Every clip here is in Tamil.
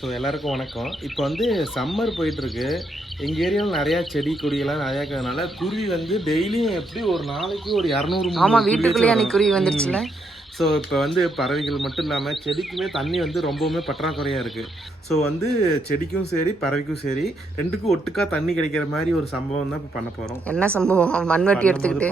ஸோ எல்லாருக்கும் வணக்கம். இப்போ வந்து சம்மர் போயிட்டுருக்கு. எங்கள் ஏரியாவில் நிறையா செடி கொடியெல்லாம் நிறையா இருக்கிறதுனால குருவி வந்து டெய்லியும் எப்படி ஒரு நாளைக்கு ஒரு 200 ஆமாம், வீட்டுக்குள்ளேயே அன்னைக்கு குருவி வந்துருச்சுல. ஸோ இப்போ வந்து பறவைகள் மட்டும் இல்லாமல் செடிக்குமே தண்ணி வந்து ரொம்பவுமே பற்றாக்குறையாக இருக்குது. ஸோ வந்து செடிக்கும் சரி பறவைக்கும் சரி ரெண்டுக்கும் ஒட்டுக்கா தண்ணி கிடைக்கிற மாதிரி ஒரு சம்பவம் தான் இப்போ பண்ண போகிறோம். என்ன சம்பவம்? மண்வெட்டி எடுத்துக்கிட்டு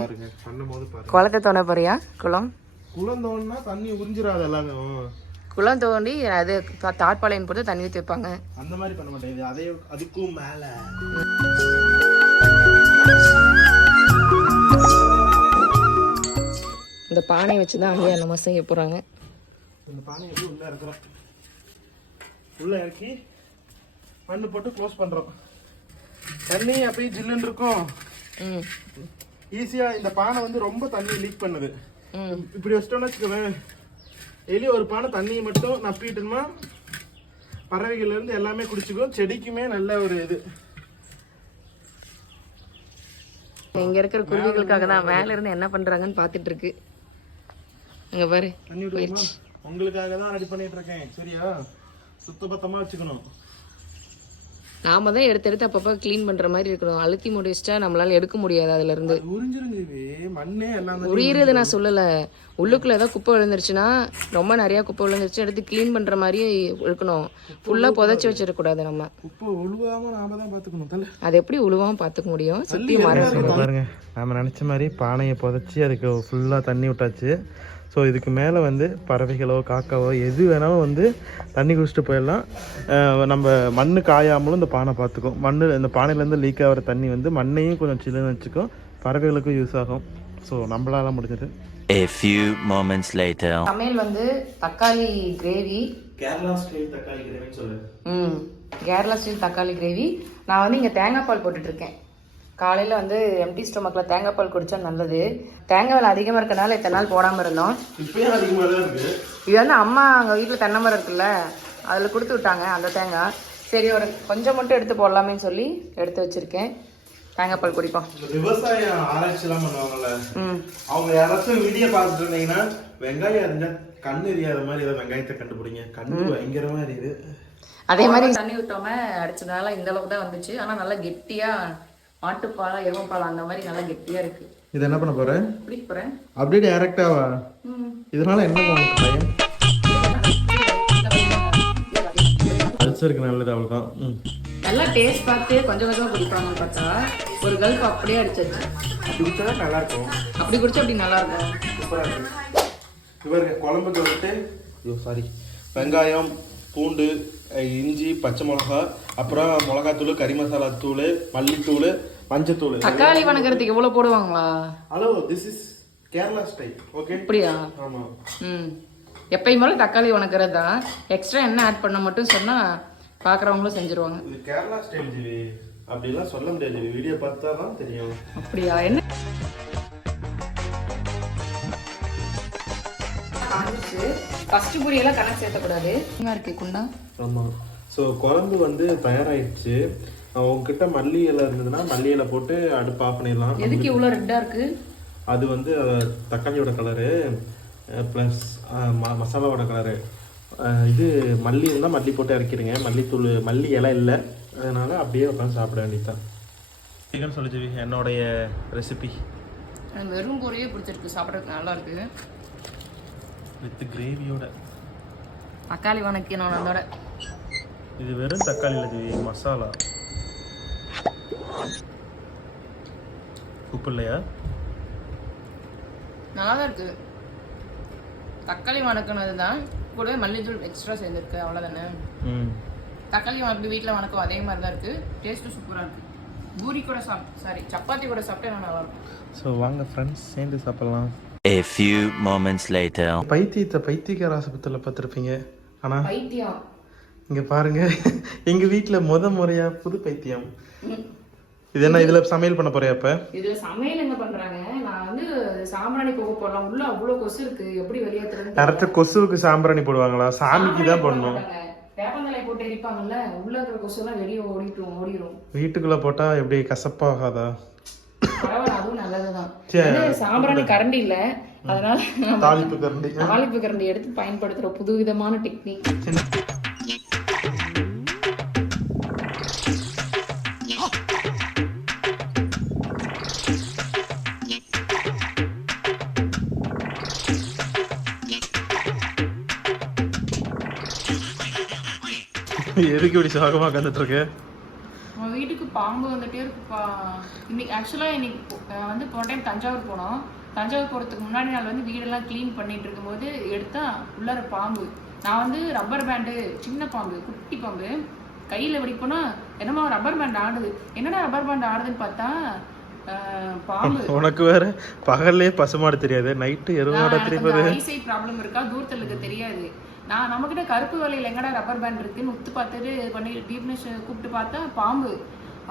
பண்ணும்போது பாருங்க. குளத்தை தோண போறியா? குளம் தோணுனா தண்ணி உறிஞ்சிடாது எல்லாரும். குளம் தோண்டி அது தாட்பாளையம் போட்டு தண்ணி ஊற்றி வைப்பாங்க. அந்த மாதிரி பண்ண மாட்டேங்குது. அதே அதுக்கும் மேலே இந்த பானையை வச்சு தான் அங்கே அந்த மாதம் செய்ய போகிறாங்க. இந்த பானையை வந்து உள்ளே இருக்கிறோம். உள்ளே இறக்கி மண்ணு போட்டு க்ளோஸ் பண்ணுறோம். தண்ணி அப்படியே ஜில்லுன்னு இருக்கும். ஈஸியாக இந்த பானை வந்து ரொம்ப தண்ணி லீக் பண்ணுது. இப்படி வச்சிட்டோம்னு வச்சுக்கோவேன், எலி ஒரு பானை தண்ணியை மட்டும் நப்பிட்டுன்னா பறவைகள்லேருந்து எல்லாமே குடிச்சுக்கும். செடிக்குமே நல்ல ஒரு இது. இங்கே இருக்கிற குருவிகளுக்காக தான் மேலே இருந்து என்ன பண்ணுறாங்கன்னு பார்த்துட்டு இருக்கு. அங்கே பாரு, தண்ணி விடுமா? உங்களுக்காக தான் ரெடி பண்ணிட்டு இருக்கேன். சரியா? சுத்தபத்தமாக வச்சுக்கணும். நாம தான் எடுத்து அப்பப்போ க்ளீன் பண்ணுற மாதிரி இருக்கணும். அழுத்தி முடிச்சிட்டா நம்மளால எடுக்க முடியாது. அதுல இருந்து மண்ணே எல்லாம் உரியிறது நான் சொல்லலை. உள்ளுக்குள்ள ஏதாவது குப்பை விழுந்துருச்சுன்னா, ரொம்ப நிறையா குப்பை விழுந்துருச்சு, எடுத்து க்ளீன் பண்ணுற மாதிரியே இருக்கணும். ஃபுல்லாக புதைச்சி வச்சிடக்கூடாது. நம்ம குப்பை உழுவாமல் நாம தான் பார்த்துக்கணும். அது எப்படி உழுவாமல் பார்த்துக்க முடியும்? சுற்றி மரம் பாருங்க. நம்ம நினச்ச மாதிரி பானையை புதைச்சி அதுக்கு ஃபுல்லாக தண்ணி விட்டாச்சு. ஸோ இதுக்கு மேலே வந்து பறவைகளோ காக்காவோ எது வேணாலும் வந்து தண்ணி குடிச்சிட்டு போயிடலாம். நம்ம மண் காயாமலும் இந்த பானை பார்த்துக்கும். இந்த பானையிலேருந்து லீக் ஆகிற தண்ணி வந்து மண்ணையும் கொஞ்சம் சில்லுன்னு வச்சுக்கும், பறவைகளுக்கும் யூஸ் ஆகும். ஸோ நம்மளால முடிஞ்சது. A few moments later. சமையல் வந்து தக்காளி கிரேவி, கேரளா ஸ்டைல் தக்காளி கிரேவின்னு சொல்லு. கேரளா ஸ்டைல் தக்காளி கிரேவி. நான் வந்து இங்கே தேங்காய் பால் போட்டுட்ருக்கேன். காலையில் வந்து எம்டி ஸ்டொமக்கில் தேங்காய் பால் குடித்தா நல்லது. தேங்காய் விலை அதிகமாக இருக்கனால இத்தனை நாள் போடாமல் இருந்தோம். இப்போயும் அதிகமாக தான் இருக்குது. இது வந்து அம்மா அங்கே வீட்டில் தென்னை மரம் இருக்குல்ல, அதில் கொடுத்து விட்டாங்க அந்த தேங்காய். சரி, ஒரு கொஞ்சம் மட்டும் எடுத்து போடலாமேன்னு சொல்லி எடுத்து வச்சுருக்கேன். தேங்காய் பால் குடிப்போம். விவசாய ஆராய்ச்சிலாம் பண்ணுவாங்கல்ல, அவங்க யாராச்சும் வீடியோ பார்த்துட்டு இருந்தீங்கன்னா வெங்காயம் இருந்தா கண்ணு எரியாத மாதிரி ஏதாவது வெங்காயத்தை கண்டுபிடிங்க. கண்ணு பயங்கரமா எரியுது. அதே மாதிரி தண்ணி ஊற்றாம அடிச்சதுனால இந்த அளவுக்கு தான் வந்துச்சு. ஆனால் நல்லா கெட்டியாக ஆட்டுப்பாலா எருமைப்பாலா அந்த மாதிரி நல்லா கெட்டியாக இருக்கு. இது என்ன பண்ண போறேன்? குடிக்க போகிறேன். அப்படியே டைரக்டாவா? இதனால என்ன உனக்கு பயம்? அல்சருக்கு நல்லது. அவ்வளோதான். நல்லா டேஸ்ட் பார்த்து கொஞ்சம் கொஞ்சமாக குடிப்பாங்கன்னு பார்த்தா ஒரு கல்ப் அப்படியே அடிச்சாச்சு. குடிச்சா நல்லா இருக்கும். அப்படி குடிச்சா அப்படி நல்லா இருக்கும். சூப்பராக இருக்கு. இவருக்கு குழம்புக்கு வந்துட்டு வெங்காயம், பூண்டு, இஞ்சி, பச்சை மிளகா, அப்புறம் மிளகாத்தூள், கறி மசாலா தூள், மல்லித்தூள், மஞ்சத்தூள். தக்காளி வணங்குறதுக்கு எவ்வளோ போடுவாங்களா? Hello, this is Kerala style. Okay, அப்படியா? ஆமாம். எப்பயும் போல தக்காளி வணங்குறது தான். எக்ஸ்ட்ரா என்ன ஆட் பண்ண மட்டும் சொன்னால் பார்க்குறவங்களும் செஞ்சுருவாங்க. இது கேரளா ஸ்டைல் ஜிவி. அப்படிலாம் சொல்ல முடியாது ஜிவி, வீடியோ பார்த்தா தான் தெரியும். அப்படியா? என்ன ஃபர்ஸ்ட் பூரியெல்லாம் கணக்கு சேர்த்தக்கூடாது. என்ன இருக்கு குண்டா? ஆமாம். ஸோ குழம்பு வந்து தயாராகிடுச்சு. உங்ககிட்ட மல்லி இலை இருந்ததுன்னா மல்லி இலை போட்டு அடுப்பு ஆஃப் பண்ணிடலாம். எதுக்கு இவ்வளோ ரெட்டாக இருக்கு? அது வந்து தக்காளியோட கலரு ப்ளஸ் மசாலாவோட கலரு. இது மல்லி இருந்தால் மல்லி போட்டு இறக்கிடுங்க. மல்லித்தூள், மல்லி இலை இல்லை, அதனால அப்படியே உட்காந்து சாப்பிட வேண்டியதான். சிக்கன் சொல்லிச்சு என்னுடைய ரெசிபி. வெறும் பொரியே பிடிச்சிருக்கு, சாப்பிட்றதுக்கு நல்லா இருக்கு. வித் கிரேவியோட தக்காளி வணக்கணும் அதோட. இது வெறும் தக்காளி இல்லை, மசாலா. உப்பு இல்லையா? நல்லா தான் இருக்கு. தக்காளி வணக்கினது தான், கூடவே மல்லித்தூள் எக்ஸ்ட்ரா சேர்ந்துருக்கு, அவ்வளோதானே. தக்காளி வணக்கு வீட்டில் வணக்கம் அதே மாதிரி தான் இருக்குது. டேஸ்ட்டும் சூப்பராக இருக்குது. பூரி கூட சப்பாத்தி கூட சாப்பிட்டா நல்லா இருக்கும். ஸோ வாங்க ஃப்ரெண்ட்ஸ் சேர்ந்து சாப்பிடலாம். A few moments later. பைத்தியக்கார ஆஸ்பத்திரியில் பார்த்துருப்பீங்க. ஆனால் பைத்தியம் இங்கே பாருங்க, எங்கள் வீட்டில் முறையா புது பைத்தியம். இது என்ன, இதில் சமையல் பண்ண போறியா? இப்போ இதில் சமையல் என்ன பண்ணுறாங்க? நான் வந்து சாம்பிராணி போக போடலாம். உள்ள அவ்வளோ கொசு இருக்கு, எப்படி வெளியேற்றுறது? கரெக்டாக கொசுவுக்கு சாம்பிராணி போடுவாங்களா? சாமிக்கு தான் பண்ணணும். வேப்பந்தலை போட்டு எரிப்பாங்கல்ல, உள்ள இருக்கிற கொசுலாம் வெளியே ஓடிடும். வீட்டுக்குள்ளே போட்டால் எப்படி கசப்பாகாதா? பரவாயில்ல, அதுவும் நல்லதுதான். சாம்பிராணி கரண்டி இல்ல, அதனால தாளிப்பு கரண்டி எடுத்து பயன்படுத்துற புதுவிதமான டெக்னிக். எதுக்கு இப்படி சோகமாக உட்காந்துட்டு இருக்கு? நம்ம வீட்டுக்கு பாம்பு வந்துட்டே இருக்குப்பா. இன்னைக்கு ஆக்சுவலாக இன்னைக்கு வந்து போன டைம் தஞ்சாவூர் போனோம். தஞ்சாவூர் போகிறதுக்கு முன்னாடி நாள் வந்து வீடெல்லாம் க்ளீன் பண்ணிட்டு இருக்கும்போது எடுத்தா உள்ளார பாம்பு. நான் வந்து ரப்பர் பேண்டு, சின்ன பாம்பு, குட்டி பாம்பு கையில் வெடிப்போனா என்னமா ரப்பர் பேண்ட் ஆடுது, என்னடா ரப்பர் பேண்ட் ஆடுதுன்னு பார்த்தா பாம்பு. உனக்கு வேற பகல்லே பசுமாடு தெரியாது, நைட்டு எருவோட தெரியாது. ஐசைட் ப்ராப்ளம் இருக்கா, தூரத்துக்கு தெரியாது. நான் நம்மக்கிட்ட கருப்பு வேலையில் எங்கடா ரப்பர் பேண்ட் இருக்குன்னு உத்து பார்த்துட்டு பண்ணி டீப்னஸ் கூப்பிட்டு பார்த்தா பாம்பு.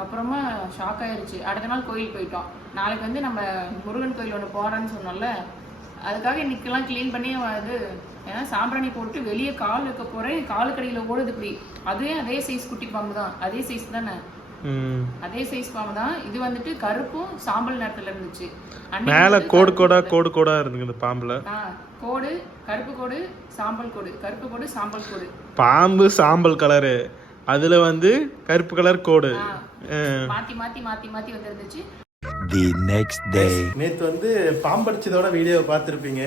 அப்புறமா ஷாக் ஆயிடுச்சு. அடுத்த நாள் கோயில் போயிட்டோம். நாளைக்கு வந்து நம்ம முருகன் கோயில் ஒன்று போகிறோன்னு சொன்னோம்ல, அதுக்காக இன்னைக்கெல்லாம் க்ளீன் பண்ணி அது ஏன்னா சாம்பிராணி போட்டு வெளியே கால் வைக்க போகிறேன், காலுக்கடியில் ஓடுது இப்படி. அதுவே அதே சைஸ் குட்டி பாம்பு தான், அதே சைஸ் தானே, அதே சைஸ் பாம்பு தான். இது வந்துட்டு கருப்பும் சாம்பல் நேரத்துல இருந்துச்சு. மேல கோடு கோடா இருந்துங்க இந்த பாம்புல. கோடு, கருப்பு கோடு, சாம்பல் கோடு, கருப்பு கோடு, சாம்பல் கோடு. பாம்பு சாம்பல் கலரு, அதுல வந்து கருப்பு கலர் கோடு மாத்தி மாத்தி மாத்தி மாத்தி வந்துருந்துச்சு. The next day. நேத்து வந்து பாம்படிச்சதோட வீடியோவை பார்த்துருப்பீங்க.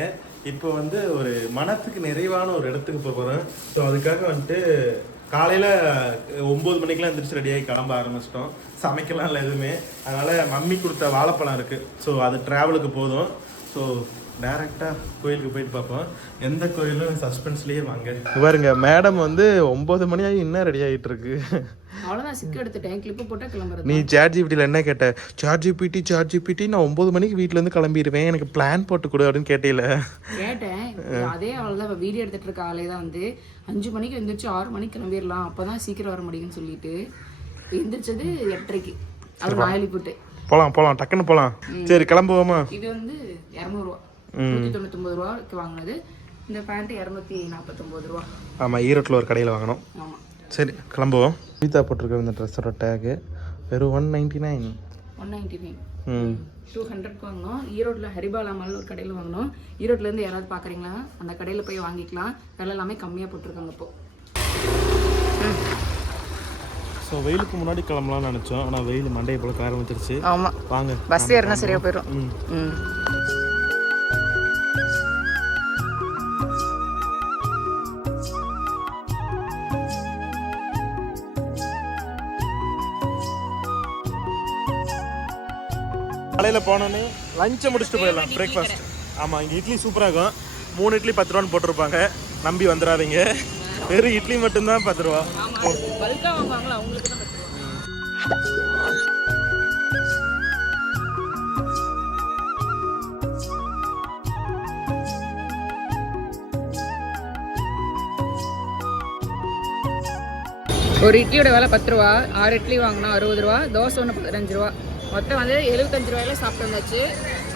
இப்போ வந்து ஒரு மனத்துக்கு நிறைவான ஒரு இடத்துக்கு போகிறோம். ஸோ அதுக்காக வந்துட்டு காலையில் 9 மணிக்கெலாம் எந்திரிச்சு ரெடியாகி கிளம்ப ஆரம்பிச்சிட்டோம். சமைக்கலாம் இல்லை எதுவுமே. அதனால் மம்மி கொடுத்த வாழைப்பழம் இருக்குது. ஸோ அது ட்ராவலுக்கு போதும். ஸோ டேரெக்டாக கோயிலுக்கு போயிட்டு பார்ப்போம். எந்த கோயிலும் சஸ்பென்ஸ்லேயே வாங்க. பாருங்க, மேடம் வந்து 9 மணி ஆகி இன்னும் ரெடி ஆகிட்டு இருக்கு. அவ்வளோதான், சிக்க எடுத்துட்டேன், கிளிப்பு போட்டால் கிளம்புறது. நீ ChatGPTல என்ன கேட்ட? ChatGPT நான் 9 மணிக்கு வீட்டிலேருந்து கிளம்பிடுவேன், எனக்கு பிளான் போட்டு கொடு அப்படின்னு கேட்டீல? கேட்டேன். அதே அவ்வளோதான், வீடியோ எடுத்துகிட்டு இருக்க ஆளே தான் வந்து 5 மணிக்கு எழுந்திரிச்சு 6 மணிக்கு கிளம்பிடலாம், அப்போ தான் சீக்கிரம் வர முடியும்னு சொல்லிட்டு எந்திரிச்சது 8:30க்கு. அது வாயிலி போட்டு போகலாம் டக்குன்னு போகலாம். சரி கிளம்புவோமா? இது வந்து 200 ரூபா, 199 ரூபாய்க்கு வாங்கினது. இந்த பேண்ட் 249 ரூபா. ஆமாம், ஈரோட்டில் ஒரு கடையில் வாங்கினோம். ஆமாம், சரி கிளம்புவோம். கீதா போட்டிருக்க இந்த ட்ரெஸ்ஸோட டேகு வெறும் 199. 200க்கு வாங்கினோம். ஈரோட்டில் ஹரிபாலா மால் ஒரு கடையில் வாங்கினோம். ஈரோட்டிலேருந்து யாராவது பார்க்குறீங்களா, அந்த கடையில் போய் வாங்கிக்கலாம். விலை எல்லாமே கம்மியாக போட்டிருக்காங்க இப்போ. ஸோ வெயிலுக்கு முன்னாடி கிளம்பலாம்னு நினச்சோம், ஆனால் வெயில் மண்டையை போல ஆரம்பிச்சிருச்சு. ஆமாம், வாங்க பஸ் ஏறினா சரியாக போயிடும். காலையில் போனோன்னு லஞ்சை முடிச்சுட்டு போயிடலாம், பிரேக்ஃபாஸ்ட். ஆமாம், இங்கே இட்லி சூப்பராக இருக்கும். 3 இட்லி 10 ரூபான்னு போட்டிருப்பாங்க, நம்பி வந்துடாதீங்க. வெறும் இட்லி மட்டும்தான் 10 ரூபா. ஒரு இட்லியோட விலை 10 ரூபா. 6 இட்லி வாங்கினா 60 ரூபா. தோசை ஒன்று 15 ரூபா. மொத்தம் வந்து 75 ரூபாயில சாப்பிட்டு வந்தாச்சு.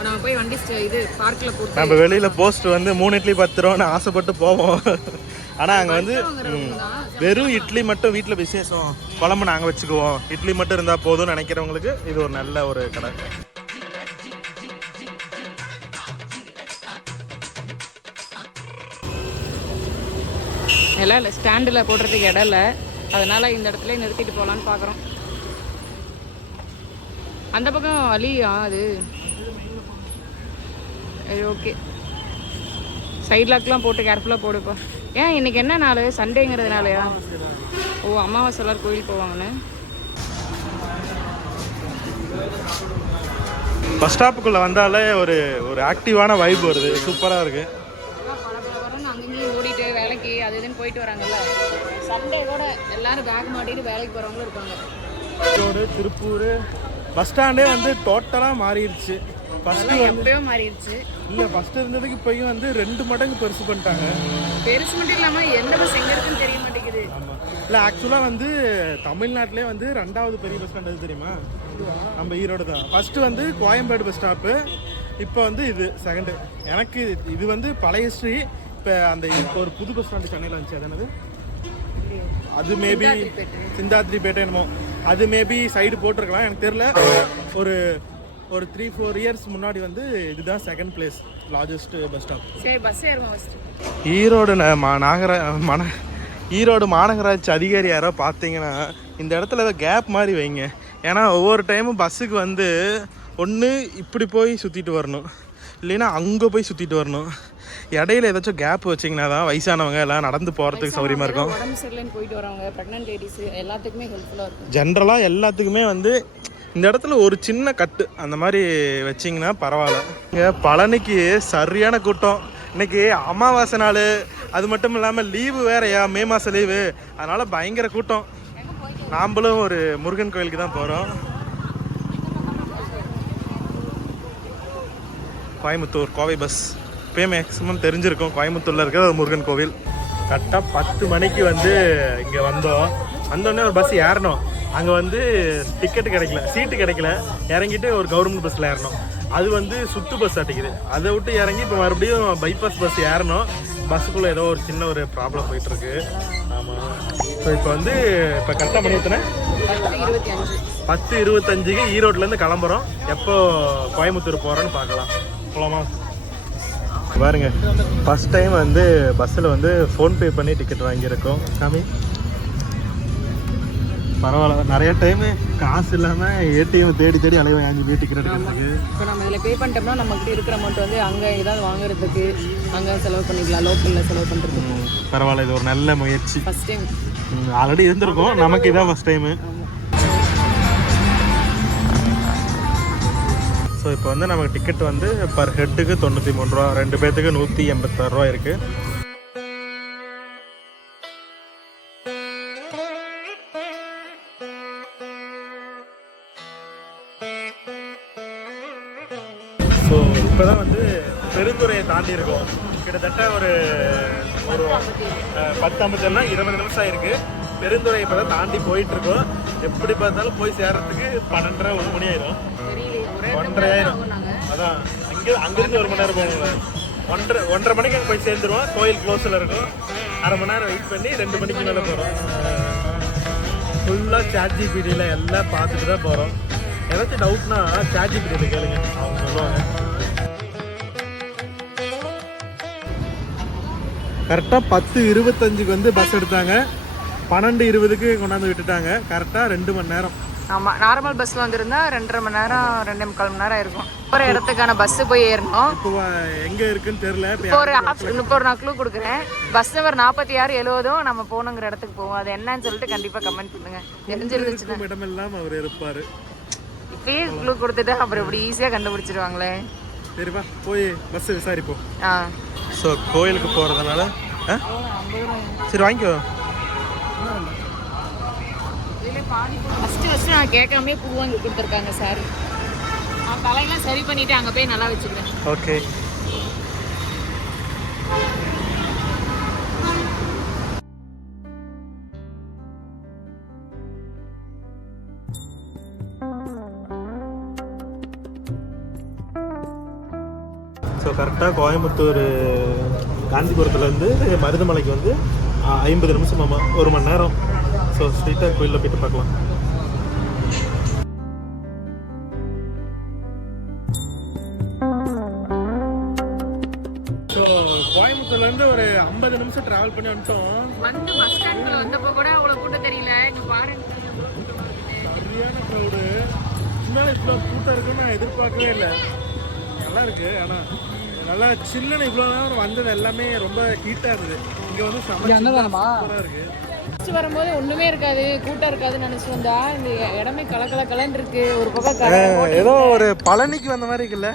நம்ம போய் வண்டி இது பார்க்கில் போட்டு நம்ம வெளியில் போஸ்ட் வந்து 3 இட்லி 10 ரூபான்னு ஆசைப்பட்டு போவோம். ஆனால் அங்கே வந்து வெறும் இட்லி மட்டும், வீட்டில் விசேஷம் குழம்பு நாங்கள் வச்சுக்குவோம், இட்லி மட்டும் இருந்தால் போதும்னு நினைக்கிறவங்களுக்கு இது ஒரு நல்ல ஒரு கடை. எல்லாம் இல்லை, ஸ்டாண்டில் போடுறதுக்கு இடம் இல்லை, அதனால் இந்த இடத்துல நிறுத்திட்டு போகலான்னு பார்க்குறோம். அந்த பக்கம் வழியா அது? ஓகே, சைட் லாக்லாம் போட்டு கேர்ஃபுல்லாக போடுப்பா. ஏன் இன்னைக்கு என்ன நாள்? சண்டேங்கிறதுனாலயா? ஓ, அமாவாசை எல்லாரும் கோயில் போவாங்கன்னு. பஸ் ஸ்டாப்புக்குள்ளே வந்தாலே ஒரு ஒரு ஆக்டிவான வைப் வருது, சூப்பராக இருக்குது. அங்கேயும் ஓடிட்டு வேலைக்கு அது இதுன்னு போயிட்டு வராங்கல்ல, சண்டே கூட எல்லாரும் பேக் மாட்டிட்டு வேலைக்கு போகிறவங்களும் இருக்காங்க. திருப்பூர் பஸ் ஸ்டாண்டே வந்து டோட்டலாக மாறிடுச்சு. ஃபஸ்ட்டு எப்பயோ மாறிடுச்சு. இல்லை, ஃபஸ்ட்டு இருந்ததுக்கு இப்போயும் வந்து 2 மடங்கு பெருசு பண்ணிட்டாங்க. பெருசு மட்டும் இல்லாமல் எந்த பஸ் எங்கே இருக்குன்னு தெரிய மாட்டேங்குது. ஆமாம், இல்லை ஆக்சுவலாக வந்து தமிழ்நாட்டிலே வந்து 2வது பெரிய பஸ் ஸ்டாண்ட் எது தெரியுமா? நம்ம ஈரோடு தான். ஃபஸ்ட்டு வந்து கோயம்பேடு பஸ் ஸ்டாப்பு, இப்போ வந்து இது செகண்டு. எனக்கு இது வந்து பழைய ஹிஸ்ட்ரி. இப்போ அந்த இப்போ ஒரு புது பஸ் ஸ்டாண்டு சென்னையில் வந்துச்சு, அது என்னது? அது மேபி சிந்தாதிரிப்பேட்டை என்னமோ, அது மேபி சைடு போட்டிருக்கலாம், எனக்கு தெரியல. ஒரு 3-4 இயர்ஸ் முன்னாடி வந்து இதுதான் second place largest bus stop. சரி, பஸ் ஏறுவோம். ஈரோடு ஈரோடு மாநகராட்சி அதிகாரி யாரோ பார்த்தீங்கன்னா இந்த இடத்துல கேப் மாதிரி வைங்க. ஏன்னா ஒவ்வொரு டைமும் பஸ்ஸுக்கு வந்து ஒன்று இப்படி போய் சுற்றிட்டு வரணும், இல்லைன்னா அங்கே போய் சுற்றிட்டு வரணும். இடையில ஏதாச்சும் கேப் வச்சிங்கன்னா தான் வயசானவங்க எல்லாம் நடந்து போகிறதுக்கு சௌகரியமாக இருக்கும். உடம்பு சரியில்லைன்னு போயிட்டு வரவங்க, ப்ரெக்னென்ட் லேடிஸ் எல்லாத்துக்குமே ஹெல்ப்ஃபுல்லாக இருக்கும். ஜென்ரலாக எல்லாத்துக்குமே வந்து இந்த இடத்துல ஒரு சின்ன கட்டு அந்த மாதிரி வச்சிங்கன்னா பரவாயில்ல. இங்கே பழனிக்கு சரியான கூட்டம். இன்னைக்கு அமாவாசை நாள், அது மட்டும் இல்லாமல் லீவு வேறையா, மே மாதம் லீவு, அதனால் பயங்கர கூட்டம். நாம்பளும் ஒரு முருகன் கோயிலுக்கு தான் போகிறோம். கோயம்புத்தூர் கோவை பஸ் இப்போ மேக்ஸிமம் தெரிஞ்சிருக்கும். கோயம்புத்தூரில் இருக்கிற ஒரு முருகன் கோவில். கரெக்டாக 10 மணிக்கு வந்து இங்கே வந்தோம். வந்தோடனே ஒரு பஸ் ஏறணும். அங்கே வந்து டிக்கெட்டு கிடைக்கல, சீட்டு கிடைக்கல. இறங்கிட்டு ஒரு கவர்மெண்ட் பஸ்ஸில் ஏறணும். அது வந்து சுற்று பஸ் ஆட்டிக்குது. அதை விட்டு இறங்கி இப்போ மறுபடியும் பைபாஸ் பஸ் ஏறணும். பஸ்ஸுக்குள்ளே ஏதோ ஒரு சின்ன ஒரு ப்ராப்ளம் போயிட்டுருக்கு. ஆமாம். ஸோ இப்போ வந்து இப்போ கரெக்டாக மணி எத்தனை? 10:25க்கு ஈரோட்லேருந்து கிளம்புறோம். எப்போ கோயம்புத்தூர் போகிறோன்னு பார்க்கலாம். போகலாமா? பாருங்க, ஃபஸ்ட் டைம் வந்து பஸ்ஸில் வந்து ஃபோன்பே பண்ணி டிக்கெட் வாங்கியிருக்கோம். காமி பரவாயில்ல. நிறைய டைமு காசு இல்லாமல் ஏடிஎம் தேடி தேடி அலைவேன் 5 பேர் டிக்கெட் எடுக்கிறதுக்கு. இப்போ நம்ம இதில் பே பண்ணிட்டோம்னா நம்மகிட்ட இருக்கிற அமௌண்ட் வந்து அங்கே ஏதாவது வாங்குறதுக்கு அங்கே செலவு பண்ணிக்கலாம், லோக்கலில் செலவு பண்ணுறதுக்கு. பரவாயில்ல, இது ஒரு நல்ல முயற்சி. ஃபஸ்ட் டைம் ஆல்ரெடி இருந்திருக்கோம், நமக்கு இதான் ஃபஸ்ட் டைமு. ஸோ இப்போ வந்து நமக்கு டிக்கெட் வந்து பர் ஹெட்டுக்கு 93 ரூபா, 2 பேர்த்துக்கு 186 ரூபா இருக்குது. ஸோ இப்போ தான் வந்து பெருந்துறையை தாண்டி இருக்கோம். கிட்டத்தட்ட ஒரு 10-50 20 நிமிஷம் ஆயிருக்கு. பெருந்துறை இப்போ தான் தாண்டி போயிட்டுருக்கோம். எப்படி பார்த்தாலும் போய் சேர்றதுக்கு 12:30 1 மணி ஆயிரும். 1:30 ஆயிரும். அதான் அங்கேருந்து 1 மணி நேரம் போகணுங்க. 1:30 மணிக்கு அங்கே போய் சேர்ந்துருவோம். கோயில் க்ளோஸில் இருக்கும். அரை மணி நேரம் வெயிட் பண்ணி 2 மணிக்கு மேலே போகிறோம். ஃபுல்லாக ChatGPTயில் எல்லாம் பார்த்துட்டு தான் போகிறோம். ஏதாச்சும் டவுட்னா ChatGPTயில் கேளுங்க, அவங்க சொல்லுவாங்க. கரெக்டாக 10:25க்கு வந்து பஸ் எடுத்தாங்க. 12:20க்கு கொண்டாந்து விட்டுட்டாங்க. கரெக்டாக 2 மணி நேரம். ஆமாம், நார்மல் பஸ்ஸில் வந்துருந்தா 2.5 மணி நேரம் 2.25 மணி நேரம் இருக்கும். ஒரு இடத்துக்கான பஸ்ஸு போய் ஏறணும். இப்போ எங்கே இருக்குன்னு தெரியல. இப்போ ஒரு நான் க்ளூ கொடுக்குறேன். பஸ் நம்பர் 4670 நம்ம போகணுங்கிற இடத்துக்கு போவோம். அது என்னன்னு சொல்லிட்டு கண்டிப்பாக கமெண்ட் பண்ணுங்க. தெரிஞ்சிருந்துச்சுன்னா. இடம் இல்லாமல் அவர் இருப்பார். இப்பயே க்ளூ கொடுத்துட்டு அப்புறம் இப்படி ஈஸியாக கண்டுபிடிச்சிருவாங்களே. சரிப்பா, போய் பஸ் விசாரிப்போம். ஆ, ஸோ கோயிலுக்கு போகிறதுனால சரி வாங்கிக்கோ. ஃபஸ்ட்டு நான் கேட்காமே பூ வாங்கி கொடுத்துருக்காங்க சார். நான் தலையெல்லாம் சரி பண்ணிவிட்டு அங்கே போய் நல்லா வச்சுக்கிறேன். ஓகே. ஸோ கரெக்டாக கோயம்புத்தூர் காந்திபுரத்துலேருந்து மருதமலைக்கு வந்து 50 நிமிஷம், 1 மணி நேரம். ஸோ ஸ்ட்ரீட்டாக கோயிலில் போய்ட்டு பார்க்கலாம். ஸோ கோயம்புத்தூர்லேருந்து ஒரு 50 நிமிஷம் ட்ராவல் பண்ணி வந்துட்டோம். வந்து பஸ் ஸ்டாண்டில் வந்தப்போ கூட அவ்வளோ கூட்டம் தெரியல. இங்கே பாருங்க, சரியான க்ரௌடு. முன்னாடி இவ்வளோ கூட்டம் இருக்குன்னு நான் எதிர்பார்க்கவே இல்லை. நல்லா இருக்குது. ஆனால் நல்லா சில்லுன்னு இவ்வளோ நேரம் வந்தது எல்லாமே ரொம்ப ஹீட்டாக இருந்தது. இங்கே வந்து சூப்பராக இருக்குது. ஃபஸ்ட்டு வரும்போது ஒன்றுமே இருக்காது, கூட்டம் இருக்காதுன்னு நினச்சி வந்தா இந்த இடமே கலக்கலன்னு இருக்கு. ஒரு பக்கம் ஏதோ ஒரு பழனிக்கு வந்த மாதிரி இருக்குல்ல.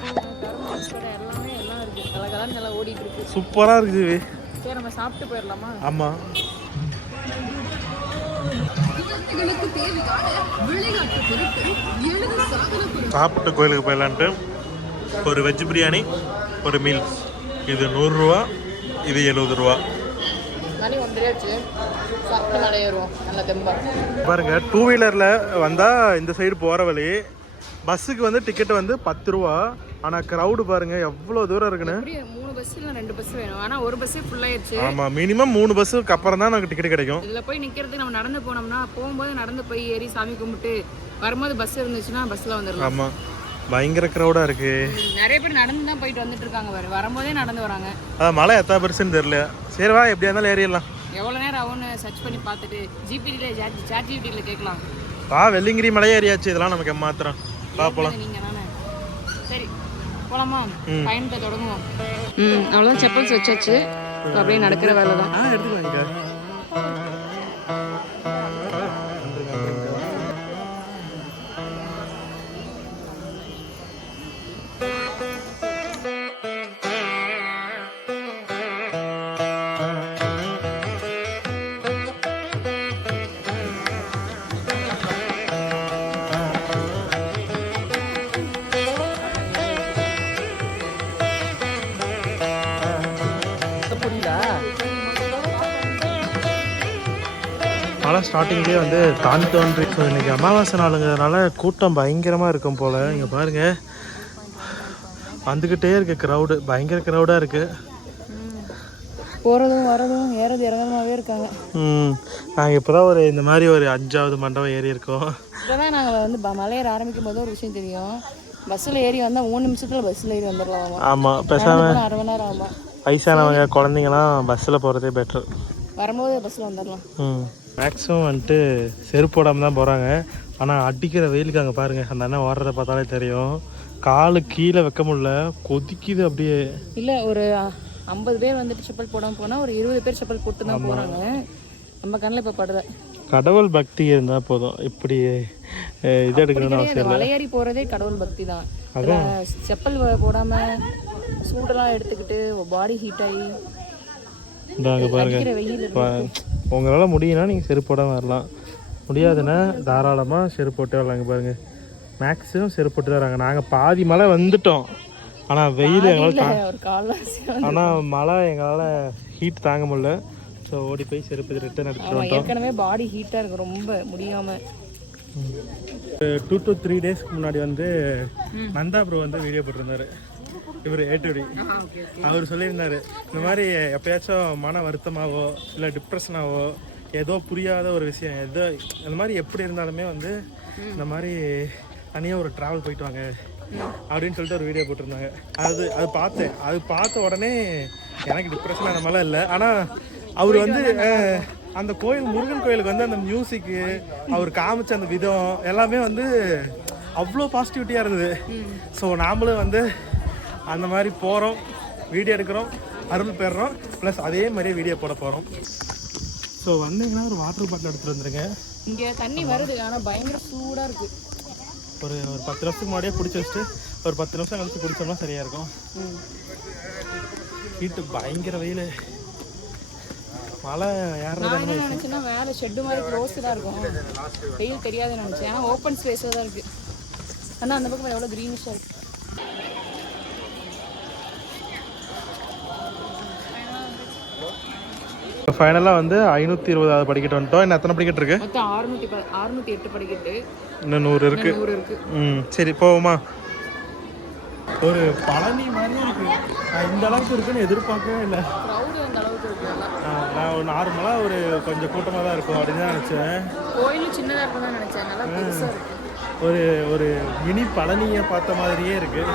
எல்லாமே எல்லாம் இருக்கு, கலக்கலன்னு நல்லா ஓடிட்டு இருக்கு. சூப்பராக இருக்குது. சரி, நம்ம சாப்பிட்டு போயிடலாமா? ஆமாம். சாப்பிட்டு கோயிலுக்கு போயிடலான்ட்டு ஒரு வெஜ் பிரியாணி, ஒரு மீல்ஸ். இது 100 ரூபா, இது 70 ரூபா. மணி 1:30 சாப்பிட்டு நடையேறுவோம் நல்ல தெம்பா. பாருங்க, 2 வீலரில் வந்தால் இந்த சைடு போகிற வழி. பஸ்ஸுக்கு வந்து டிக்கெட் வந்து 10 ரூபா. ஆனால் க்ரௌடு பாருங்க எவ்வளோ தூரம் இருக்குன்னு. 3 பஸ் இல்லை 2 பஸ் வேணும். ஆனால் ஒரு பஸ்ஸே ஃபுல்லாகிடுச்சு. ஆமாம், மினிமம் 3 பஸ்ஸுக்கு அப்புறம் தான் நமக்கு டிக்கெட் கிடைக்கும். இதில் போய் நிற்கிறதுக்கு நம்ம நடந்து போனோம்னா, போகும்போது நடந்து போய் ஏறி சாமி கும்பிட்டு வரும்போது பஸ் இருந்துச்சுன்னா பஸ்ஸில் வந்துடலாம். ஆமாம், பயங்கர க்ரௌடாக இருக்குது. நிறைய பேர் நடந்து தான் போயிட்டு வந்துட்டு இருக்காங்க. வரும்போதே நடந்து வராங்க. அதான் மழை எத்தனை பெருசுன்னு தெரியல. சரி வா, எப்படியா இருந்தாலும் ஏறிடலாம். எவ்வளோ நேரம் ஆகும்னு சர்ச் பண்ணி பார்த்துட்டு ChatGPTயில் கேட்கலாம். வா, வெள்ளிங்கிரி மலை ஏறியாச்சு. இதெல்லாம் நமக்கு ஏமாத்திரம். வா போகலாம். நீங்கள் தானே. சரி போலாமா? பயணத்தை தொடங்குவோம். அவ்வளோதான், செப்பல்ஸ் வச்சாச்சு. அப்படியே நடக்கிற வேலை தான். எடுத்துக்கலாங்க. மழை ஸ்டார்டிங்லேயே வந்து தான் தோன்றி. ஸோ இன்றைக்கி அமாவாசை நாளுங்கிறதுனால கூட்டம் பயங்கரமாக இருக்கும் போல். இங்கே பாருங்கள், வந்துக்கிட்டே இருக்குது க்ரௌடு, பயங்கர க்ரௌடாக இருக்குது. போகிறதும் வரதும் ஏறது இறங்கமாகவே இருக்காங்க. நாங்கள் இப்போ தான் இந்த மாதிரி ஒரு 5வது மண்டபம் ஏறி இருக்கோம். இப்போ தான் நாங்கள் வந்து மலையேற ஆரம்பிக்கும் போது ஒரு விஷயம் தெரியும். பஸ்ஸில் ஏறி வந்தால் 3 நிமிஷத்தில் பஸ்ஸில் ஏறி வந்துடலாம். ஆமாம், பேசாமல் 1/2 மணி நேரம் ஆகும். வயசானவங்க குழந்தைங்களாம் பஸ்ஸில் போகிறதே பெட்ரு. வரும்போது பஸ்ஸில் வந்துடலாம். மேக்ஸிமம் வந்துட்டு செருப்பு போடாமல் தான் போகிறாங்க. ஆனால் அடிக்கிற வெயிலுக்கு அங்கே பாருங்கள், அந்த அண்ணன் ஓடுறத பார்த்தாலே தெரியும். காலு கீழே வைக்க முடியல, கொதிக்குது அப்படியே. இல்லை, ஒரு 50 பேர் வந்துட்டு செப்பல் போடாமல் போனால் ஒரு 20 பேர் செப்பல் போட்டு தான் போகிறாங்க. நம்ம கண்ணில் இப்போ படுத. கடவுள் பக்தி இருந்தால் போதும், இப்படி இது எடுக்கணும்னு அவசியம் இல்லை. மலையேறி போகிறதே கடவுள் பக்தி தான். அதான் செப்பல் போடாமல் சூடெல்லாம் எடுத்துக்கிட்டு பாடி ஹீட் ஆகி அங்கே பாருங்கள். உங்களால் முடியும்னா நீங்கள் செருப்பு போடாமல் வரலாம், முடியாதுன்னா தாராளமாக செருப்பு போட்டு வரலாங்க. பாருங்கள், மேக்ஸிமம் செருப்பு போட்டு தான் வராங்க. நாங்கள் பாதி மழை வந்துட்டோம், ஆனால் வெயில் எங்களால், ஆனால் மழை எங்களால் ஹீட் தாங்க முடியல. ஸோ ஓடி போய் செருப்பு ரிட்டர்ன் எடுத்துகிட்டு ஏற்கனவே பாடி ஹீட்டாக இருக்குது, ரொம்ப முடியாமல். 2 to 3 டேஸ்க்கு முன்னாடி வந்து நந்தா ப்ரோ வந்து வீடியோ போட்டிருந்தாரு. இவர் ஏட்டுடி அவர் சொல்லியிருந்தார், இந்த மாதிரி எப்பயாச்சும் மன வருத்தமாகவோ இல்லை டிப்ரெஷனாகவோ ஏதோ புரியாத ஒரு விஷயம் ஏதோ இந்த மாதிரி எப்படி இருந்தாலுமே வந்து இந்த மாதிரி தனியாக ஒரு ட்ராவல் போயிட்டு வாங்க அப்படின்னு சொல்லிட்டு ஒரு வீடியோ போட்டிருந்தாங்க. அது பார்த்தேன். அது பார்த்த உடனே எனக்கு டிப்ரெஷன் அந்த மாதிரிலாம் இல்லை. ஆனால் அவர் வந்து அந்த கோயில், முருகன் கோயிலுக்கு வந்து அந்த மியூசிக்கு அவர் காமிச்ச அந்த விதம் எல்லாமே வந்து அவ்வளோ பாசிட்டிவிட்டியாக இருந்தது. ஸோ நாமளும் வந்து அந்த மாதிரி போகிறோம், வீடியோ எடுக்கிறோம், அருள் பெறுறோம், ப்ளஸ் அதே மாதிரியே வீடியோ போட போகிறோம். ஸோ வந்தீங்கன்னா ஒரு வாட்டர் பாட்டில் எடுத்துகிட்டு வந்துருங்க. இங்கே தண்ணி வருது, ஆனால் பயங்கர சூடாக இருக்குது. ஒரு 10 நிமிஷத்துக்கு முன்னாடியே பிடிச்சி வச்சுட்டு ஒரு 10 நிமிஷம் கழிச்சு குடித்தோம்னா சரியாக இருக்கும். ஹீட்டு பயங்கர வெயில், மழை ஏறது நினச்சின்னா வேலை ஷெட்டு மாதிரி க்ளோஸு தான் இருக்கும், வெயில் தெரியாதுன்னு நினச்சேன். ஏன்னா ஓப்பன் ஸ்பேஸாக தான் இருக்குது. ஆனால் அந்த பக்கம் எவ்வளோ க்ரீனிஷாக இருக்குது. ஃபைனலாக வந்து 520 படிக்கட்டு வந்துட்டோம். இன்னும் எத்தனை படிக்கட்டு இருக்கு? மொத்தம் 608 படிக்கட்டு. இன்னும் 100 இருக்கு. சரி போவோமா? ஒரு பழனி மாதிரியே இருக்கு. நான் இந்த அளவுக்கு இருக்குன்னு எதிர்பார்க்கவே இல்லை. நான் ஒரு நார்மலாக ஒரு கொஞ்சம் கூட்டமாக தான் இருக்கும் அப்படின்னு தான் நினச்சேன். கோயிலும் சின்னதாக இருக்கும் தான் நினச்சேன். நல்லா பெருசாக இருக்கு. ஒரு மினி பழனியை பார்த்த மாதிரியே இருக்கு.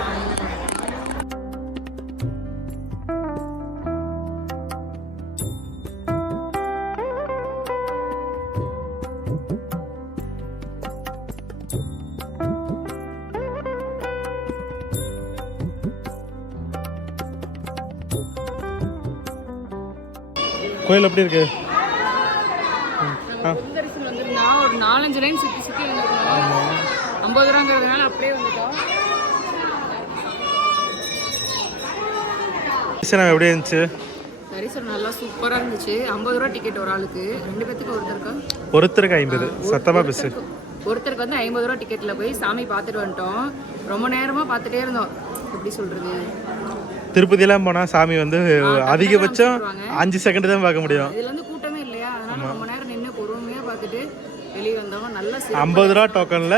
கோயில் எப்படி இருக்கு? ஒரு 4-5 லைன் சுற்றி வந்துருக்கோம். 50 ரூபாங்கிறதுனால அப்படியே வந்துட்டோம். தரிசனம் எப்படி இருந்துச்சு? தரிசனம் நல்லா சூப்பராக இருந்துச்சு. 50 ரூபா டிக்கெட் ஒரு ஆளுக்கு. 2 பேத்துக்கு ஒருத்தருக்கு 50. சத்தமாக பேசு. ஒருத்தருக்கு வந்து 50 ரூபா டிக்கெட்டில் போய் சாமி பார்த்துட்டு வந்துட்டோம். ரொம்ப நேரமாக பார்த்துட்டே இருந்தோம். எப்படி சொல்கிறது, திருப்பதியெல்லாம் போனால் சாமி வந்து அதிகபட்சம் 5 செகண்ட் தான் பார்க்க முடியும். இதுல வந்து கூட்டமே இல்லையா, அதனால ரொம்ப நேரம் நின்று பொறுமையாக பார்த்துட்டு வெளியே வந்தோம். நல்லா 50 ரூபா டோக்கனில்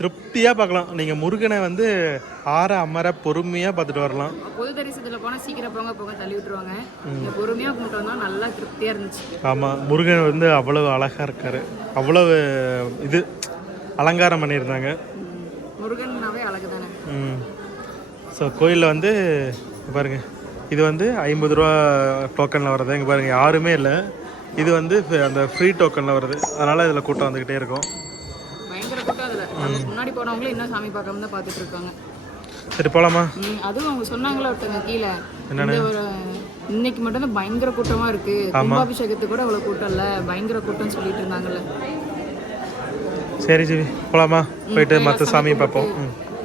திருப்தியாக பார்க்கலாம். நீங்கள் முருகனை வந்து அமர பொறுமையாக பார்த்துட்டு வரலாம். பொது தரிசனத்தில் போனால் சீக்கிரம் போங்க தள்ளி விட்டுருவாங்க. பொறுமையாக கும்பிட்டு வந்தோம், நல்லா திருப்தியாக இருந்துச்சு. ஆமாம், முருகன் வந்து அவ்வளவு அழகாக இருக்காரு, அவ்வளவு இது அலங்காரம் பண்ணியிருந்தாங்க. முருகன்னாவே அழகு தானே. ஸோ கோயிலில் வந்து பாருங்கள், இது வந்து 50 ரூபா டோக்கனில் வர்றது. இங்கே பாருங்கள், யாருமே இல்லை. இது வந்து அந்த ஃப்ரீ டோக்கனில் வருது, அதனால் இதில் கூட்டம் வந்துக்கிட்டே இருக்கும். பயங்கர கூட்டம். அதில் முன்னாடி போனவங்களும் இன்னும் சாமி பார்க்காம தான் பார்த்துட்டு இருக்காங்க. சரி போலாமா? அதுவும் அவங்க சொன்னாங்களே ஒருத்தங்க கீழே இந்த ஒரு இன்னைக்கு மட்டும் தான் பயங்கர கூட்டமா இருக்கு, கும்பாபிஷேகத்துக்கு கூட அவ்வளவு கூட்டம் இல்ல, பயங்கர கூட்டம்னு சொல்லிட்டு இருந்தாங்கல்ல. சரி ஜிவி போலாமா? போயிட்டு மற்ற சாமியை பார்ப்போம்.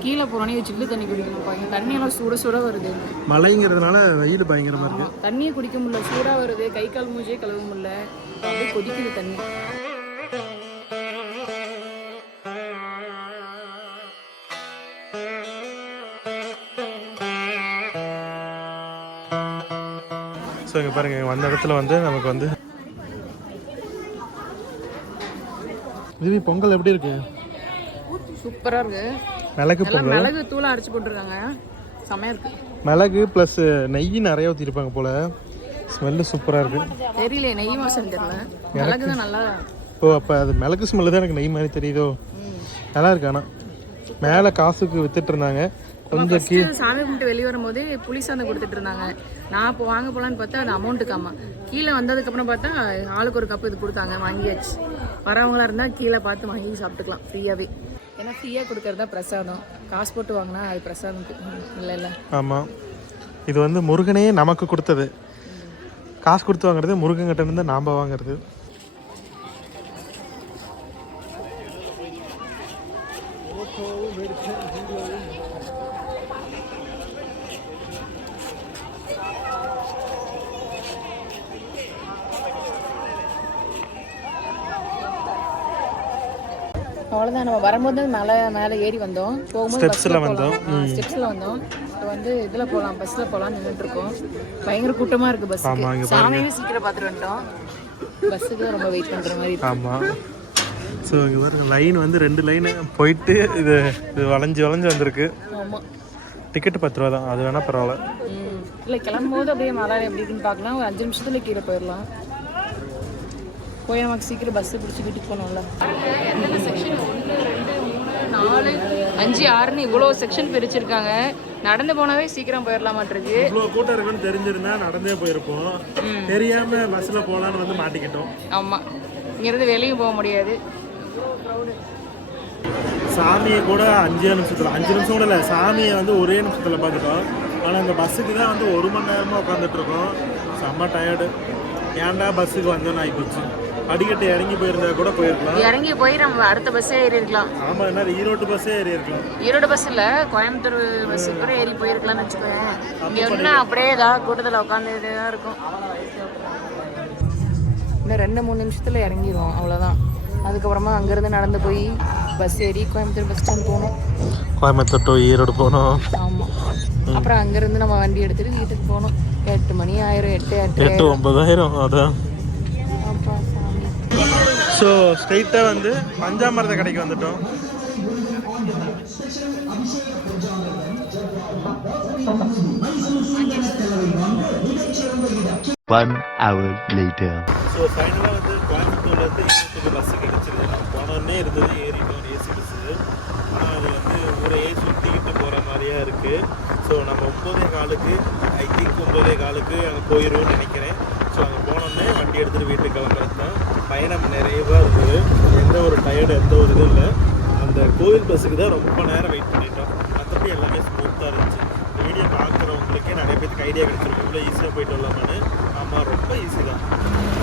கீழே போனோடனே சில்லு தண்ணி குடிக்கணும்ப்பா. இங்கே தண்ணி எல்லாம் சுட சுட வருது. மழைங்கிறதுனால வெயில் பயங்கரமா இருக்கு. தண்ணியை குடிக்க முடியல, சூடா வருது. கை கால் மூஞ்சியே கழுவ முடியல, அப்படியே கொதிக்குது தண்ணி. ஸோ இங்கே பாருங்க, வந்த இடத்துல வந்து நமக்கு வந்து ஜிவி பொங்கல் எப்படி இருக்கு? சூப்பரா இருக்கு. மிளகு பொங்கல், மிளகு தூளை அரைச்சு போட்டுருக்காங்க, செமையா இருக்கு. மிளகு ப்ளஸ் நெய் நிறைய ஊற்றிருப்பாங்க போல, ஸ்மெல்லு சூப்பராக இருக்கு. தெரியல, நெய் வாசம் தெரியல, மிளகு தான் நல்லா. ஓ அப்போ அது மிளகு ஸ்மெல்லு தான் எனக்கு நெய் மாதிரி தெரியுதோ. நல்லா இருக்கு. ஆனால் மேலே காசுக்கு வித்துட்டு இருந்தாங்க. கொஞ்சம் சாமி கும்பிட்டு வெளியே வரும்போது புளி சாதம் கொடுத்துட்டு இருந்தாங்க. நான் இப்போ வாங்க போகலான்னு பார்த்தா அது அமௌண்ட்டுக்காமா. கீழே வந்ததுக்கப்புறம் பார்த்தா ஆளுக்கு ஒரு கப்பு இது கொடுத்தாங்க, வாங்கியாச்சு. வரவங்களா இருந்தால் கீழே பார்த்து வாங்கி சாப்பிட்டுக்கலாம் ஃப்ரீயாகவே. ஏன்னா ஃப்ரீயாக கொடுக்கறது தான் பிரசாதம், காசு போட்டு வாங்கினா அது பிரசாதம் இல்லை இல்லை. ஆமாம், இது வந்து முருகனே நமக்கு கொடுத்தது. காசு கொடுத்து வாங்குறது, முருகன்கிட்ட இருந்து நாம் வாங்குறது. அவ்வளோதான். நம்ம வரும்போது மேலே ஏறி வந்தோம், போகும்போது ஸ்டெப்ஸில் வந்தோம். இப்போ வந்து இதில் போகலாம், பஸ்ஸில் போகலாம் நின்றுட்டு இருக்கோம். பயங்கர கூட்டமாக இருக்குது பஸ். சாமியே சீக்கிரம் பார்த்துட்டு வந்துட்டோம், பஸ்ஸுக்கு தான் ரொம்ப வெயிட் பண்ணுற மாதிரி. ஆமாம். ஸோ இங்கே பாருங்க, லைன் வந்து 2 லைனு போயிட்டு இது வளைஞ்சு வந்திருக்கு. ஆமாம், டிக்கெட்டு 10 ரூபா தான், அது வேணால் பரவாயில்ல. இல்லை கிளம்பும்போது அப்படியே மழை எப்படி இருக்குன்னு பார்க்கலாம். ஒரு 5 நிமிஷத்துல கீழே போயிடலாம். போய் நமக்கு சீக்கிரம் பஸ்ஸை பிடிச்சி வீட்டுக்கு போகணும்ல. எத்தனை செக்ஷன்? 1 2 3 4 5 6ன்னு இவ்வளோ செக்ஷன் பிரிச்சிருக்காங்க. நடந்து போனாவே சீக்கிரம் போயிடலாமாட்டிருக்கு. இவ்வளோ கூட்டம் இருக்குன்னு தெரிஞ்சிருந்தா நடந்தே போயிருப்போம். தெரியாம பஸ்ஸில் போகலான்னு வந்து மாட்டிக்கிட்டோம். ஆமாம், இங்கேருந்து வெளியும் போக முடியாது. சாமியை கூட 5 நிமிஷம் கூட இல்லை, சாமியை வந்து ஒரே நிமிஷத்தில் பார்த்துட்டோம். ஆனால் இந்த பஸ்ஸுக்கு தான் வந்து 1 மணி நேரமாக உட்காந்துட்டு இருக்கோம். செம்ம டயர்டு. ஏன்டா பஸ்ஸுக்கு வந்தோன்னு ஆகிப்போச்சு. அடிக்கட்டு இறங்கி போயிருந்தா கூட போயிருக்கலாம். இறங்கி போய் நம்ம அடுத்த பஸ்ஸே ஏறி இருக்கலாம். ஆமாம், என்ன ஈரோடு பஸ்ஸே ஏறி இருக்கலாம். ஈரோடு பஸ் இல்லை, கோயம்புத்தூர் பஸ் கூட ஏறி போயிருக்கலாம்னு வச்சுக்கோங்க. இங்கே ஒன்று அப்படியே ஏதாவது கூட்டத்தில் உட்காந்துட்டு தான் இருக்கும். இன்னும் 2-3 நிமிஷத்தில் இறங்கிடுவோம், அவ்வளோதான். அதுக்கப்புறமா அங்கேருந்து நடந்து போய் பஸ் ஏறி கோயம்புத்தூர் பஸ் ஸ்டாண்ட் போகணும். கோயம்புத்தூர் டு ஈரோடு போகணும். ஆமாம், அப்புறம் அங்கேருந்து நம்ம வண்டி எடுத்துகிட்டு வீட்டுக்கு போகணும். 8 மணி ஆயிரும், 8 9 ஆயிரும். அதான். ஸோ ஸ்ட்ரெயிட்டாக வந்து பஞ்சாமிர்த கடைக்கு வந்துட்டோம். One hour later. ஸோ ஃபைனலாக வந்து கோயம்புத்தூர்லேருந்து ஈரோட்டுக்கு பஸ்ஸு கிடச்சிருது. நான் போனோடனே இருந்தது, ஏறிட்டோம் ஏசி பஸ்ஸு. ஆனால் அது வந்து ஊரையே சுற்றிக்கிட்டு போகிற மாதிரியா இருக்குது. ஸோ நம்ம 9:15 ஐ திங்க் 9:15 அங்கே போயிடுவோம்னு நினைக்கிறேன். ஸோ அங்கே போனோடனே வண்டி எடுத்துகிட்டு வீட்டுக்கு கிளம்புறது தான். பயணம் நிறைவாக இருந்தது, எந்த ஒரு டயர்டு எந்த ஒரு இதுவும் இல்லை. அந்த கோவில் பஸ்ஸுக்கு தான் ரொம்ப நேரம் வெயிட் பண்ணிட்டோம். மற்றபடி எல்லாமே ஸ்மூத்தாக இருந்துச்சு. வீடியோ பார்க்குறவங்களுக்கே நிறைய பேருக்கு ஐடியா கிடச்சிருக்கும் இவ்வளோ ஈஸியாக போயிட்டு வரலாமான்னு. ஆமாம், ரொம்ப ஈஸி தான்.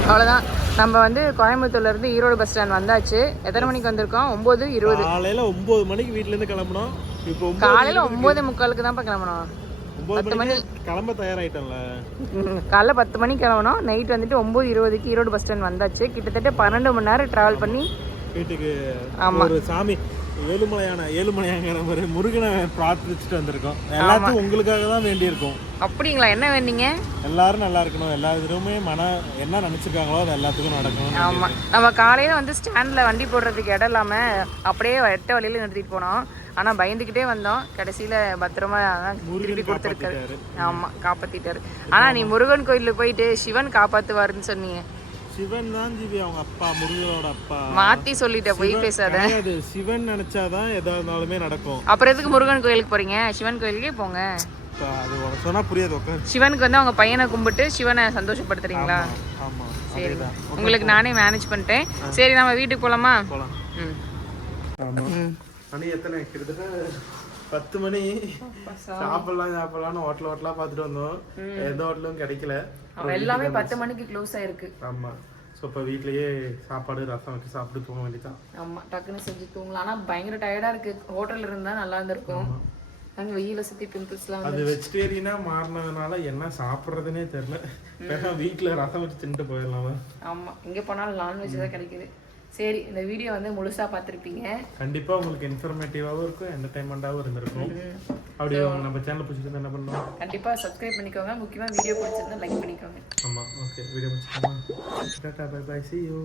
அவ்வளோதான். நம்ம வந்து கோயம்புத்தூர்லேருந்து ஈரோடு பஸ் ஸ்டாண்ட் வந்தாச்சு. எத்தனை மணிக்கு வந்திருக்கோம்? 9:20. காலையில் 9 மணிக்கு வீட்டிலேருந்து கிளம்புனோம். இப்போ காலையில் 9:45 தான் கிளம்பணும். 10 மணி கிளம்ப தயாராகிட்டோம்ல. காலைல 10 மணிக்கு கிளம்பணும். நைட் வந்துட்டு 9:20க்கு ஈரோடு பஸ் ஸ்டாண்ட் வந்தாச்சு. கிட்டத்தட்ட 12 மணி நேரம் ட்ராவல் பண்ணி வீட்டுக்கு. ஆமாம், ஒரு சாமி ஏழுமலையாங்கிற மாதிரி முருகனை பிரார்த்திச்சுட்டு வந்திருக்கோம். எல்லாத்தையும் உங்களுக்காக தான் வேண்டியிருக்கோம். அப்படிங்களா? என்ன வேண்டிங்க? எல்லாரும் நல்லா இருக்கணும், எல்லா இதுவுமே என்ன நினச்சிருக்காங்களோ அது எல்லாத்துக்கும் நடக்கணும். ஆமாம், நம்ம காலையில் வந்து ஸ்டாண்டில் வண்டி போடுறதுக்கு இடம் இல்லாமல் அப்படியே எட்ட வழியில் நிறுத்திட்டு போனோம். ஆனால் பயந்துக்கிட்டே வந்தோம். கடைசியில் பத்திரமா திருப்பி கொடுத்துருக்காரு. ஆமாம், காப்பாற்றிட்டாரு. ஆனால் நீ முருகன் கோயிலில் போயிட்டு சிவன் காப்பாற்றுவாருன்னு சொன்னீங்க. சிவன் தான் ஜிவி, அவங்க அப்பா, முருகனோட அப்பா. மாற்றி சொல்லிட்ட, போய் பேசாத. சிவன் நினைச்சாதான் எதா இருந்தாலுமே நடக்கும். அப்புறம் எதுக்கு முருகன் கோயிலுக்கு போறீங்க? சிவன் கோயிலுக்கே போங்க. அது உனக்கு சொன்னா புரியாது. சிவனுக்கு வந்து அவங்க பையனை கும்பிட்டு சிவனை சந்தோஷப்படுத்துறீங்களா? ஆமா, சரி, உங்களுக்கு நானே மேனேஜ் பண்ணிட்டேன். சரி, நம்ம வீட்டுக்கு போலாமா? போலாம். ஆமா. அணி எத்தனை கிட்டத்தட்ட 10 மணி சாப்பிடலாம்னு ஹோட்டலா பார்த்துட்டு வந்தோம். எந்த ஹோட்டலும் கிடைக்கல. எல்லாமே 10 மணிக்கு க்ளோஸ் ஆயிருக்கு. ஆமா. ஸோ இப்போ வீட்லயே சாப்பாடு ரசம் வச்சு சாப்பிட்டு தூங்க வேண்டியதான். ஆமா, டக்குன்னு செஞ்சு தூங்கலாம். ஆனா பயங்கர டயர்டா இருக்கு. ஹோட்டல்ல இருந்தா நல்லா இருந்திருக்கும். அங்க வெயில சுத்தி பிம்பிள்ஸ்லாம் அது வெஜிடேரியனா மாறினதுனால என்ன சாப்பிட்றதுனே தெரியல. வேணா வீட்டுல ரசம் வச்சு தின்னுட்டு போயிடலாம். ஆமா, இங்க போனாலும் நான்வெஜ் தான் கிடைக்குது. சரி, இந்த வீடியோ வந்து முழுசா பார்த்துருப்பீங்க. கண்டிப்பா உங்களுக்கு இன்ஃபர்மேட்டிவாகவும் இருக்கும், என்டர்டைன்மெண்ட்டாகவும் இருந்திருக்கும். அப்படியே நம்ம சேனல் பிடிச்சிருந்தா என்ன பண்ணலாம்? கண்டிப்பா சப்ஸ்கிரைப் பண்ணிக்கோங்க. முக்கியமா வீடியோ பிடிச்சிருந்தா லைக் பண்ணிக்கோங்க. ஆமா, ஓகே, வீடியோ பிடிச்சிக்கோமா. Tata, bye bye, see you.